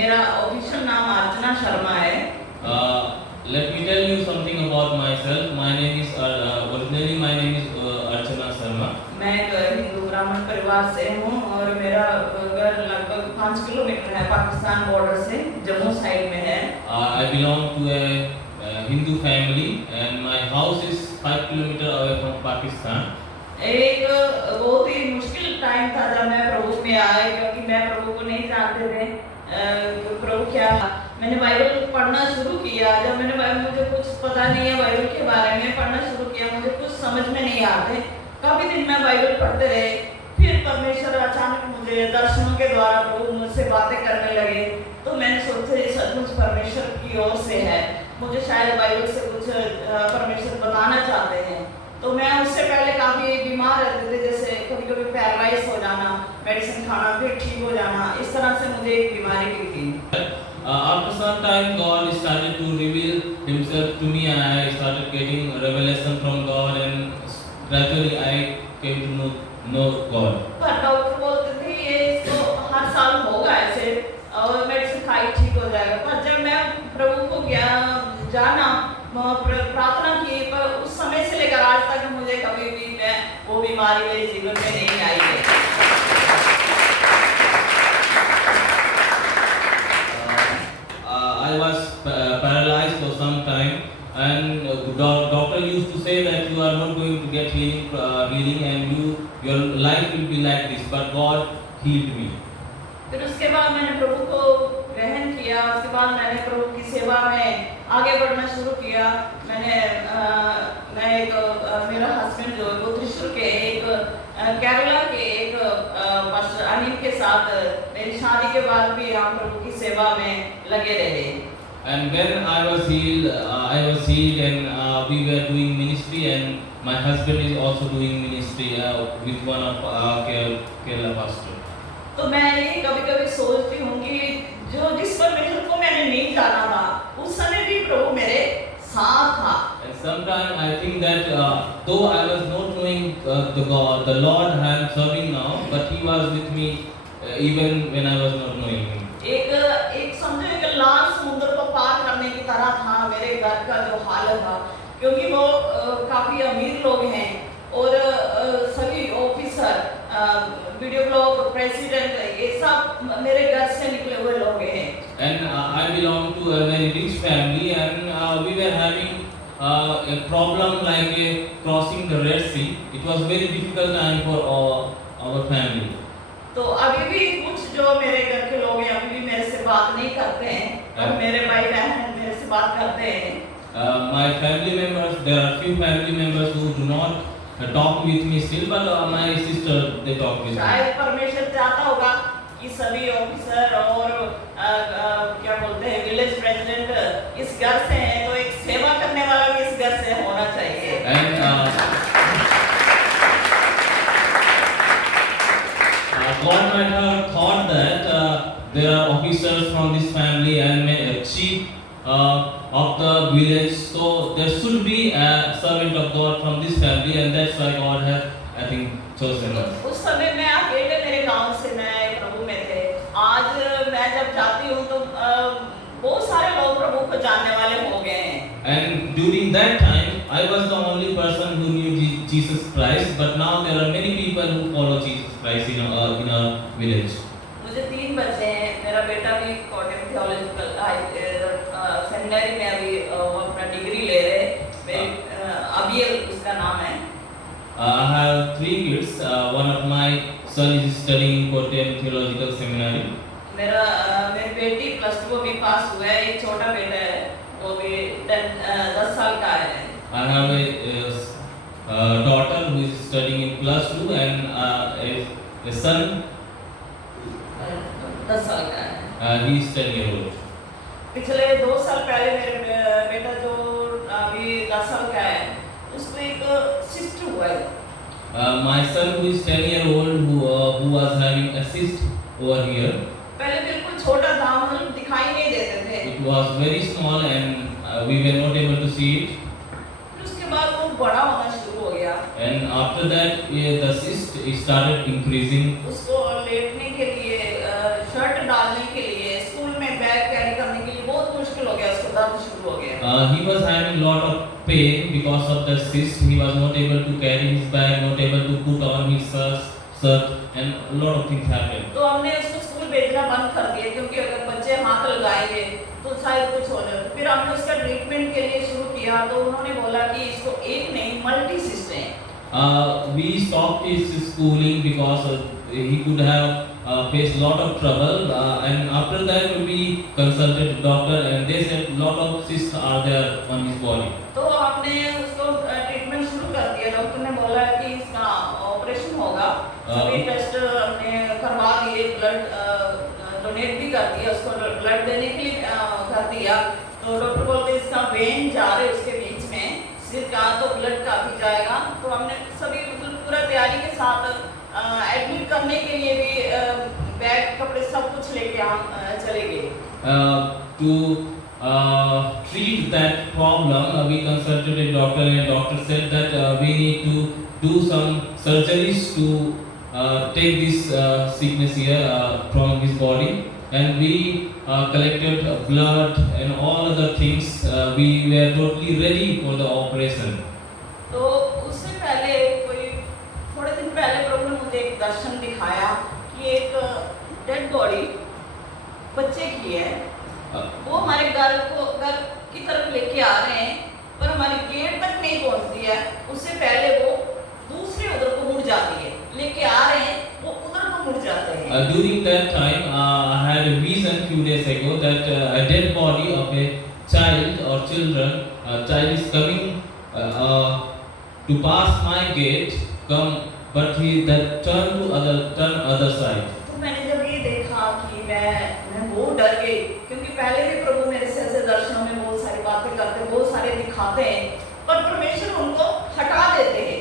मेरा ऑफिशियल नाम अर्चना शर्मा है। Let me tell you something about myself. My name is originally my name is Archana Sharma. मैं एक हिंदू ब्राह्मण परिवार से हूँ और मेरा घर लगभग 5 किलोमीटर है पाकिस्तान बॉर्डर से, जम्मू साइड में है। I belong to a Hindu family and my house is 5 kilometer away from Pakistan. एक बहुत ही मुश्किल टाइम था जब मैं प्रभु में आए, क्योंकि मैं प्रभु को नहीं जानते थे। प्रभु क्या, मैंने बाइबल पढ़ना शुरू किया। जब मुझे कुछ पता नहीं है बाइबल के बारे में, पढ़ना शुरू किया, मुझे कुछ समझ में नहीं आते। काफी दिन मैं बाइबल पढ़ते रहे, फिर परमेश्वर अचानक मुझे दर्शनों के द्वारा प्रभु मुझसे बातें करने लगे। तो मैंने सोचा ये सचमुच परमेश्वर की ओर से है, मुझे शायद बाइबल से कुछ परमेश्वर बताना चाहते हैं। तो मैं उससे पहले काफी बीमार रहते थे, जैसे कभी कभी पैरालाइज हो जाना, मेडिसिन खाना फिर ठीक हो जाना, इस तरह से मुझे एक बीमारी हुई थी। After some time, God started to reveal Himself to me, and I started getting revelation from God, and gradually I came to know God. पर डॉक्टर बोलते थे ये इसको हर साल होगा ऐसे और मेडिसिन खाई ठीक हो जाएगा। पर जब मैं प्रभु को जाना, प्रार्थना की, पर उस समय से लेकर आज तक मुझे कभी भी वो बीमारी मेरे जीवन में नहीं आई है। I was paralyzed for some time, and doctor used to say that you are not going to get healing, and your life will be like this. But God healed me. फिर उसके बाद मैंने प्रभु को ग्रहण किया। उसके बाद मैंने प्रभु की सेवा में आगे बढ़ना शुरू किया। मैं एक मेरा हस्बैंड जो वो त्रिशूर के एक केरला के एक पास्टर अनिल के साथ मेरी शादी के बाद भी हम प्रभु की सेवा में लगे रहे। And when I was healed, and we were doing ministry, and my husband is also doing ministry with one of Kerala pastor. तो मैं ये कभी-कभी सोचती हूँ कि जिस परमेश्वर को मैंने नहीं जाना था, उस समय भी प्रभु मेरे साथ था। And sometimes I think that though I was not knowing the Lord I am serving now, but He was with me even when I was not knowing Him. एक समझो एक लाल समुद्र को पार करने की तरह था मेरे घर का जो हालत था, क्योंकि वो काफी अमीर लोग हैं और सभी ऑफिसर, वीडियो ब्लॉग प्रेसिडेंट, ये सब मेरे घर से निकले हुए लोग हैं। And I belong to a very rich family, and we were having a problem like crossing the Red Sea. It was very difficult time for our family. तो अभी भी कुछ जो मेरे घर के लोग हैं अभी भी मेरे से बात नहीं करते हैं, और मेरे भाई बहन मेरे से बात करते हैं। My family members, there are few family members who do not talk with me still, but my sister they talk with me. शायद परमेश्वर चाहता होगा कि सभी ऑफिसर और क्या बोलते हैं विलेज प्रेसिडेंट इस घर से हैं, तो एक सेवा करने वाला भी इस घर से होना चाहिए। God might have thought that there are officers from this family and chief of the village, so there should be a servant of God from this family, and that's why God has, I think, chosen us. उस समय मैं अकेले मेरे गांव से मैं प्रभु में थे। आज मैं जब जाती हूँ तो बहुत सारे लोग प्रभु को जानने वाले हो गए हैं। And during that time, I was the only person who knew Jesus Christ, but now there are many people who follow Jesus Christ in our village. मुझे 3 बच्चे हैं। मेरा बेटा भी कॉटन थियोलॉजिकल सेमिनरी में अभी वो अपना डिग्री ले रहे हैं। अभी उसका नाम है। I have 3 kids. One of my son is studying in Kottayam Theological Seminary. मेरी बेटी +2 अभी पास हुआ है। एक छोटा बेटा है, वो भी 10 साल का है। I have a daughter who is studying in +2, and a son 10 साल का है। he is 10 years old. पिछले 2 साल पहले मेरे बेटा जो अभी 10 साल का है, उसको एक सिस्ट हुआ है। My son who is 10 years old who was having a cyst over here. पहले बिल्कुल छोटा था, मतलब दिखाई नहीं देते थे। It was very small, and we were not able to see it. फिर उसके बाद वो बड़ा होना शुरू हो गया। And after that, the cyst started increasing. उसको लेटने के लिए, शर्ट डालने के लिए, स्कूल में उसको दर्द शुरू हो गया। He was having lot of pain because of the cyst. He was not able to carry his bag, not able to put on his shirt, and a lot of things happened. तो हमने उसको school भेजना बंद कर दिया क्योंकि अगर बच्चे हाथ लगाएंगे तो शायद कुछ हो जाए। फिर हमने उसका ट्रीटमेंट के लिए शुरू किया तो उन्होंने बोला कि इसको एक नहीं मल्टी सिस्ट है। We stopped his schooling because he could have faced lot of trouble, and after that we consulted the doctor and they said lot of cysts are there on his body. तो हमने उसको treatment शुरू कर दिया। Doctor ने बोला कि इसका ऑपरेशन होगा। सभी टेस्ट हमने करवा दिए, ब्लड डोनेट भी कर दिया, उसको ब्लड देने के लिए कर दिया। तो डॉक्टर बोलते इसका वेन जा रहे उसके बीच में, सिर का तो ब्लड काफी जाएगा। तो हमने सभी मतलब पूरा तैयारी के साथ एडमिट करने के लिए भी बैग कपड़े सब कुछ लेके हम चले गए। To treat that problem, we consulted a doctor and doctor said that we need to do some surgeries to take this sickness here from his body, and we collected blood and all other things. We were totally ready for the operation. तो उससे पहले कोई थोड़े दिन पहले प्रभु ने मुझे एक दर्शन दिखाया कि एक डेड बॉडी बच्चे की है। वो हमारे घर की तरफ लेके आ रहे हैं पर हमारे गेट तक नहीं पहुंचती है। उससे पहले वो दूसरे उधर को मुड़ जाती है, लेके आ रहे हैं वो उधर को मुड़ जाते हैं। During that time, I had a vision few days ago that a dead body of a child or children, child is coming to pass my gate, but he that turn other side. तो मैंने जब ये देखा कि मैं बहुत डर गई क्योंकि पहले भी प्रभु मेरे से ऐसे दर्शनों में बहुत सारी बातें करते, बहुत सारे दिखाते हैं पर परमेश्वर उनको हटा देते हैं।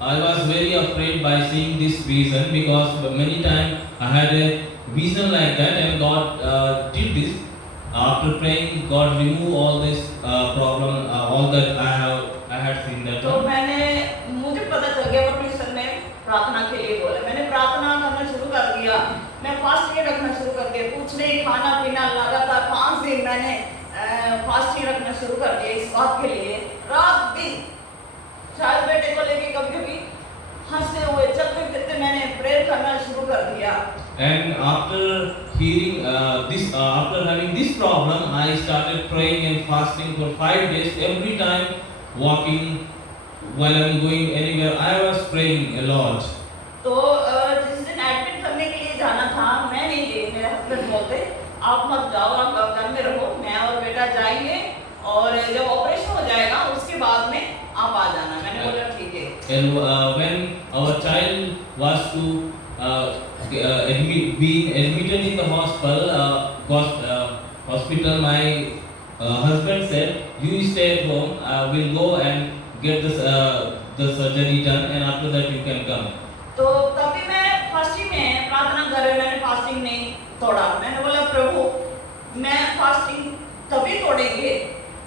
I was very afraid by seeing this vision because many times I had a vision like that and God did this. After praying, God removed all this problem, all that I had seen that. तो मुझे पता चल गया परमेश्वर ने प्रार्थना के लिए बोला। मैंने प्रार्थना करना शुरू कर दिया, मैं फास्टिंग रखना शुरू कर दिया, कुछ नहीं खाना पीना लगातार 5 दिन मैंने फास्टिंग रखना शुरू कर दिया इस बात के लिए। रात दिन शायद बेटे को लेके कभी-कभी हंसते हुए चलते फिरते मैंने प्रेयर करना शुरू कर दिया। And after hearing after having this problem, I started praying and fasting for 5 days. Every time walking, while I'm going anywhere, I was praying a lot. तो जिस दिन एडमिट करने के लिए जाना था मैं नहीं गई। मेरे हस्बैंड बोलते आप मत जाओ, आप घर में रहो, मैं और बेटा जाएंगे और जब ऑपरेशन हो जाएगा उसके बाद में आप आ जाना। मैंने बोला ठीक है। And when our child was to being admitted in the hospital, my husband said, "You stay at home. We'll go and get the surgery done, and after that you can come." तो तभी मैं fasting में प्रार्थना कर रही, मैंने fasting नहीं तोड़ा। मैंने बोला प्रभु मैं फास्टिंग तभी तोड़ेंगे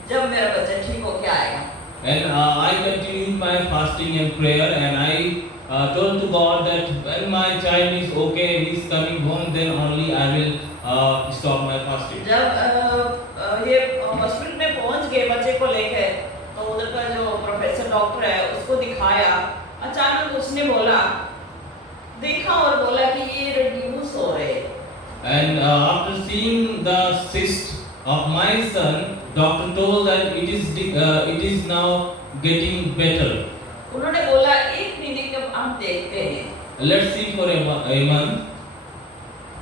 जब मेरा बच्चा ठीक होके आएगा। And I continued my fasting and prayer, and I told to God that when my child is okay, he is coming home, then only I will stop my fasting. जब ये हॉस्पिटल में पहुंच गए बच्चे को लेकर तो उधर का जो प्रोफेसर डॉक्टर है उसको दिखाया। अचानक उसने देखा और बोला कि ये रिड्यूस हो रहे। And after seeing the cyst of my son, doctor told that it is now getting better. उन्होंने बोला 1 महीने के हम देखते हैं। Let's see for a month.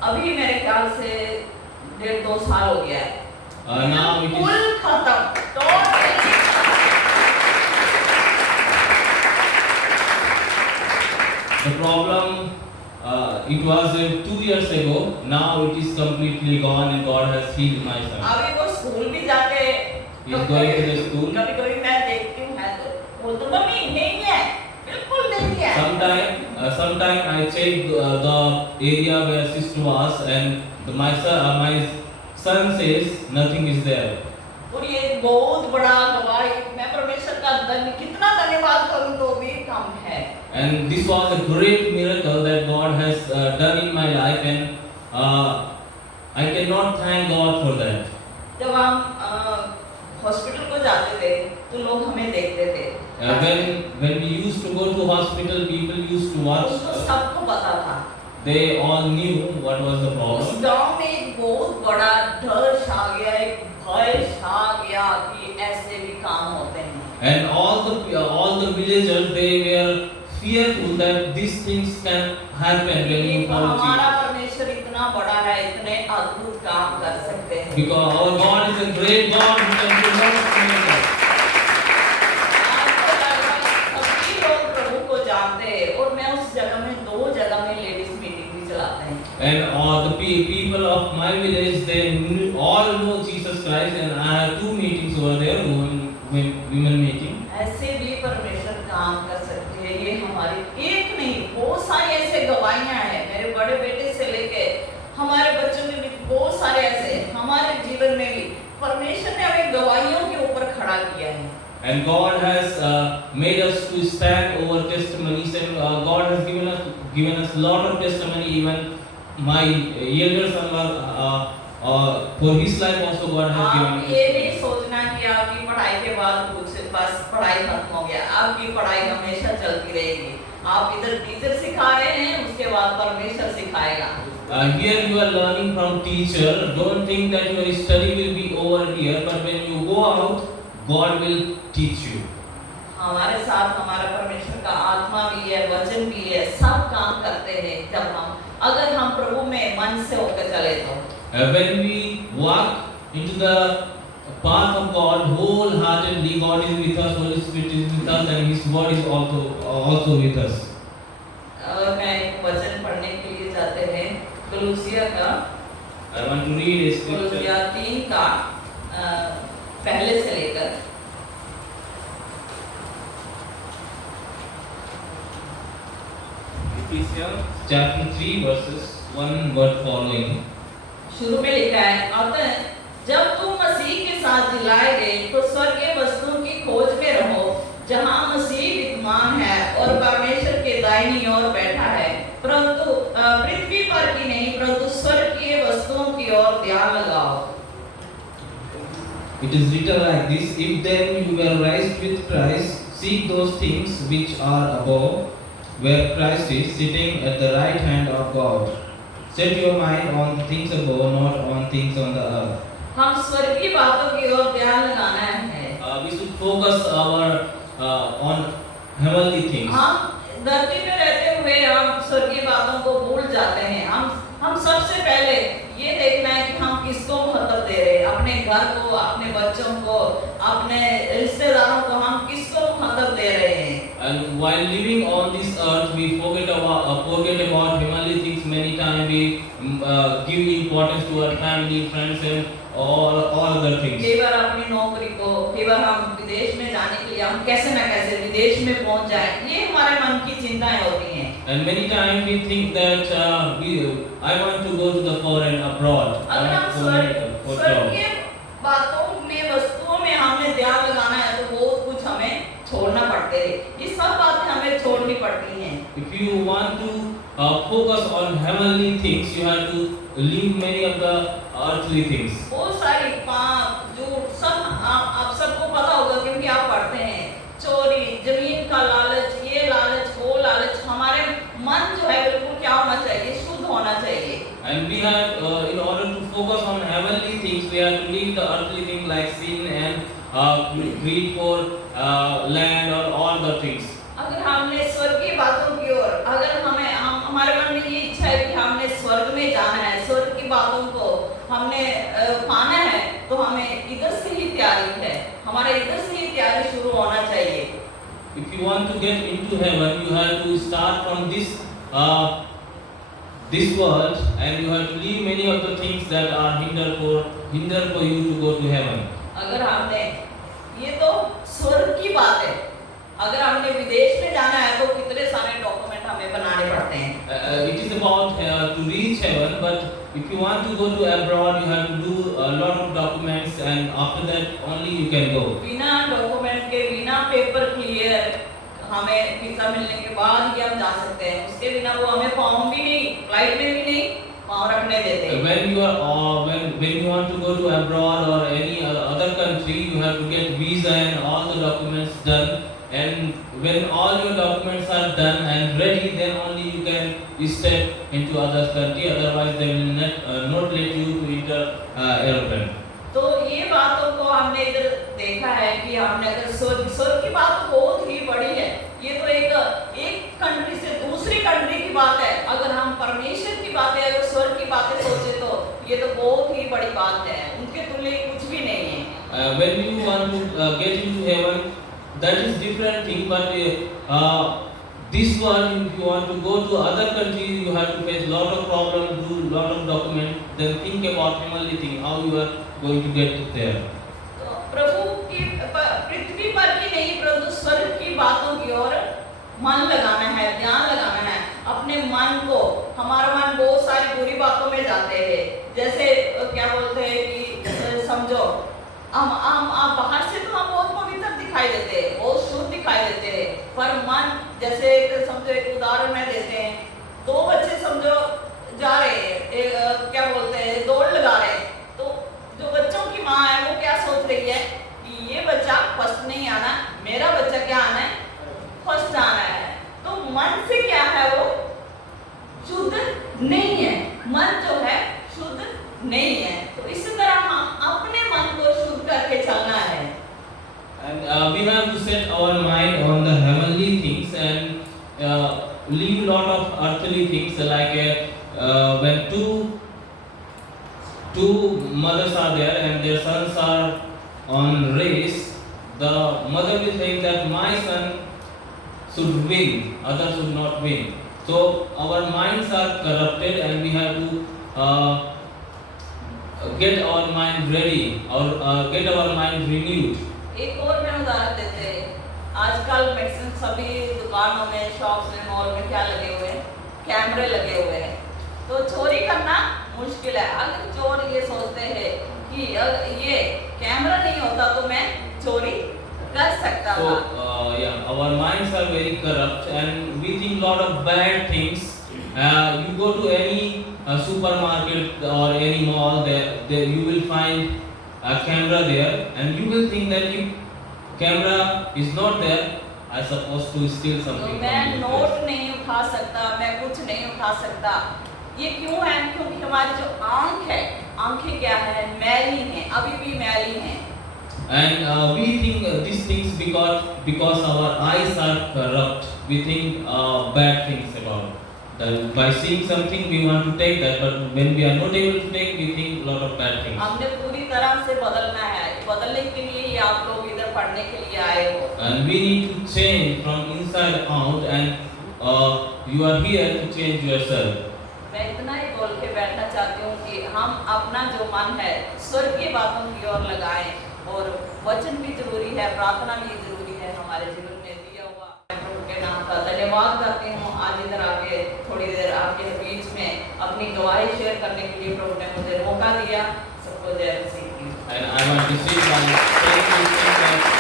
अभी मेरे ख्याल से 1.5-2 साल हो गया है। Now it is फुल खत्म, totally. the problem. It was 2 years ago. Now it is completely gone, and God has healed my son. अभी वो स्कूल भी जाते। He is going to the school. कभी-कभी मैं देखती हूँ मैं तो बोलती हूँ मम्मी नहीं है, बिल्कुल नहीं है। Sometime I check the area where cyst was, and my son says nothing is there. और ये बहुत बड़ा गवाही, मैं परमेश्वर का कितना धन्यवाद करूं तो भी कम है। And this was a great miracle that God has done in my life, and I cannot thank God for that. जब हम हॉस्पिटल को जाते थे तो लोग हमें देखते थे। When we used to go to hospital, people used to watch उसको us. सबको पता था। They all knew what was the उस problem. गांव में एक बहुत बड़ा डर छा गया, एक भय छा गया कि ऐसे भी काम होते हैं। And all the villagers, they were fearful that these things can happen when you follow हमारा Jesus. परमेश्वर इतना बड़ा है, इतने अद्भुत काम कर सकते हैं। Because our God is a great God who can do miracles. आपको लग रहा है सभी लोग प्रभु को जानते हैं और मैं उस जगह में 2 जगह में लेडीज मीटिंग भी चलाते हैं। And all the people of my village, they all know Jesus Christ, and I have 2 meetings over there, women meeting. ऐसे भी परमेश्वर काम कर सकते हैं। ये हमारी एक नहीं, बहुत सारी ऐसे गवाहियां हैं। मेरे बड़े बेटे से लेके हमारे बच्चों में भी बहुत सारे ऐसे, हमारे जीवन में भी परमेश्वर ने हमें गवाहियों के ऊपर खड़ा किया है। And God has made us to stand over testimonies, and God has given us lot of testimony. Even my elder son, for his life also God has given आप us ये testimony. नहीं सोचना कि आपकी पढ़ाई के बाद कुछ बस पढ़ाई खत्म हो गया। आपकी पढ़ाई हमेशा चलती रहेगी। आप इधर टीचर सिखा रहे हैं, उसके बाद परमेश्वर सिखाएगा। Here you are learning from teacher. Don't think that your study will be over here, but when you go out, God will teach you. हमारे साथ हमारा परमेश्वर का आत्मा भी है, वचन भी है, सब काम करते हैं अगर हम प्रभु में मन से होकर चले तो। When we walk into the path of God wholeheartedly, God is with us, Holy Spirit is with us, and His word is also with us. मैं एक वचन पढ़ने के लिए जाते हैं कलूसिया का। I want to read a scripture. कलूसिया 3 का पहले से लेकर Ephesians chapter 3 verses 1 word following. शुरू में लिखा है, अतः जब तुम मसीह के साथ जिलाए गए तो स्वर्गीय वस्तुओं की खोज में रहो, जहाँ मसीह विद्यमान है और परमेश्वर के दाहिनी ओर बैठा है, परंतु पृथ्वी पर की नहीं परंतु स्वर्गीय वस्तुओं की ओर ध्यान लगाओ। It is written like this: If then you were raised with Christ, seek those things which are above, where Christ is sitting at the right hand of God. Set your mind on things above, not on things on the earth. हम स्वर्गीय बातों की ओर ध्यान लगाना है। We should focus on heavenly things. हम धरती पे रहते हुए हम स्वर्गीय बातों को भूल जाते हैं। हम सबसे पहले ये देखना है कि हम किसको महत्व दे रहे हैं, अपने घर को, अपने बच्चों को, अपने रिश्तेदारों को, हम किसको महत्व दे रहे हैं। And while living on this earth, we forget about heavenly things. Many times we give importance to our family, friends, and all other things. कई बार अपनी नौकरी को, कई बार हम विदेश में जाने के लिए हम कैसे न कैसे विदेश में पहुंच जाएं, ये हमारे मन की चिंताएं होती हैं। And many times we think that I want to go to the foreign abroad. I अगर want हम to go for job. स्वर्गीय बातों में, वस्तुओं में हमने ध्यान लगाना है तो बहुत कुछ हमें छोड़ना पड़ते हैं। ये सब बातें हमें छोड़नी पड़ती हैं। If you want to focus on heavenly things, you have to leave many of the earthly things. बहुत सारी पाप, झूठ, सब आप सबको पता होगा क्योंकि आप पढ़ते हैं। चोरी, जमीन का लालच, ये लालच, वो लालच, हमारे मन जो है बिल्कुल क्या होना चाहिए, शुद्ध होना चाहिए। And we have, in order to focus on heavenly things, we have to leave the earthly things like sin and greed for land or all the things. अगर हमने स्वर्गीय बातों की ओर, अगर हमारे मन में ये इच्छा है कि हमने स्वर्ग में जाना है, स्वर्ग की बातों को हमने पाना है, तो हमें इधर से ही तैयारी है, हमारे इधर से ही तैयारी शुरू होना चाहिए। If you want to get into heaven, you have to start from this world, and you have to leave many of the things that are hinder for you to go to heaven. अगर हमने, ये तो स्वर्ग की बात है, अगर हमने विदेश में जाना है तो कितने सारे डॉक्यूमेंट हमें बनाने पड़ते हैं। It is about to reach heaven, but if you want to go to abroad, you have to do a lot of documents, and after that only you can go. बिना डॉक्यूमेंट के, बिना paper clear, हमें visa मिलने के बाद ही हम जा सकते हैं। उसके बिना वो हमें फॉर्म भी नहीं, फ्लाइट में भी नहीं, पाँव रखने देते। When you are when you want to go to abroad or any other country, you have to get visa and all the documents done. And when all your documents are done and ready, then only you can step into other country. Otherwise, they will not let you to enter airplane. तो ये बातों को हमने इधर देखा है कि हमने अगर स्वर्ग की बात बहुत ही बड़ी है। ये तो एक कंट्री से दूसरी कंट्री की बात है। अगर हम परमेश्वर की बातें, अगर स्वर्ग की बातें सोचे तो ये तो बहुत ही बड़ी बात है। उनके तुल्य कुछ भी नहीं है। When you want to get into heaven, that is different thing. But this one, if you want to go to other countries, you have to face lot of problems, do lot of documents. Then think about heavenly thing, how you are going to get there. तो प्रभु की पृथ्वी पर की नहीं, परंतु स्वर्ग की बातों की ओर मन लगाना है, ध्यान लगाना है। अपने मन को, हमारा मन बहुत सारी बुरी बातों में जाते हैं। जैसे क्या बोलते हैं कि समझो हम बाहर से तो हम बहुत पवित्र दिखाई देते हैं, बहुत शुद्ध दिखाई देते हैं, पर मन जैसे समझो एक उदाहरण में देते हैं। दो बच्चे समझो जा रहे हैं, क्या बोलते हैं, दौड़ लगा रहे हैं, तो जो बच्चों की माँ है वो क्या सोच रही है कि ये बच्चा फर्स्ट नहीं आना, मेरा बच्चा क्या आना है, फर्स्ट आना है। तो मन से क्या है, वो शुद्ध नहीं है, मन जो है शुद्ध नहीं है। तो इसी तरह हम अपने मन को शुद्ध करके चलना है। And we have to set our mind on the heavenly things and leave lot of earthly things, like when two mothers are there and their sons are on race, the mother will think that my son should win, others should not win. So our minds are corrupted and we have to get our mind ready or get our mind renewed. एक और मैं उदाहरण देते हैं। आजकल maximum सभी दुकानों में, शॉप्स में, मॉल में क्या लगे हुए हैं, कैमरे लगे हुए हैं। तो चोरी करना मुश्किल है। अगर चोर ये सोचते हैं कि ये कैमरा नहीं होता तो मैं चोरी कर सकता था। Yeah, our minds are very corrupt and we think lot of bad things. You go to any supermarket or any mall, there you will find a camera there, and you will think that if camera is not there, I supposed to steal something. तो मैं note नहीं उठा सकता, मैं कुछ नहीं उठा सकता। ये क्यों है? क्योंकि हमारी जो आंख है, आंखें क्या है, मैली हैं, अभी भी मैली हैं। And we think these things because our eyes are corrupt. We think bad things about. By seeing something we want to take that, but when we are not able to take, we think lot of bad things. हमने पूरी तरह से बदलना है। बदलने के लिए ही आप लोग इधर पढ़ने के लिए आए हो। And we need to change from inside out, and you are here to change yourself. मैं इतना ही बोल के बैठना चाहती हूँ कि हम अपना जो मन है स्वर्गीय बातों की ओर लगाएं, और वचन भी जरूरी है, प्रार्थना भी जरूरी है हमारे जीवन में दिया हुआ। प्रभु के नाम का धन्यवाद करती हूँ। आज इधर आके थोड़ी देर आपके बीच में अपनी गवाही शेयर करने के लिए प्रभु ने मुझे मौका दिया। सबको जय मसीह की। And I want to say one, thank you so much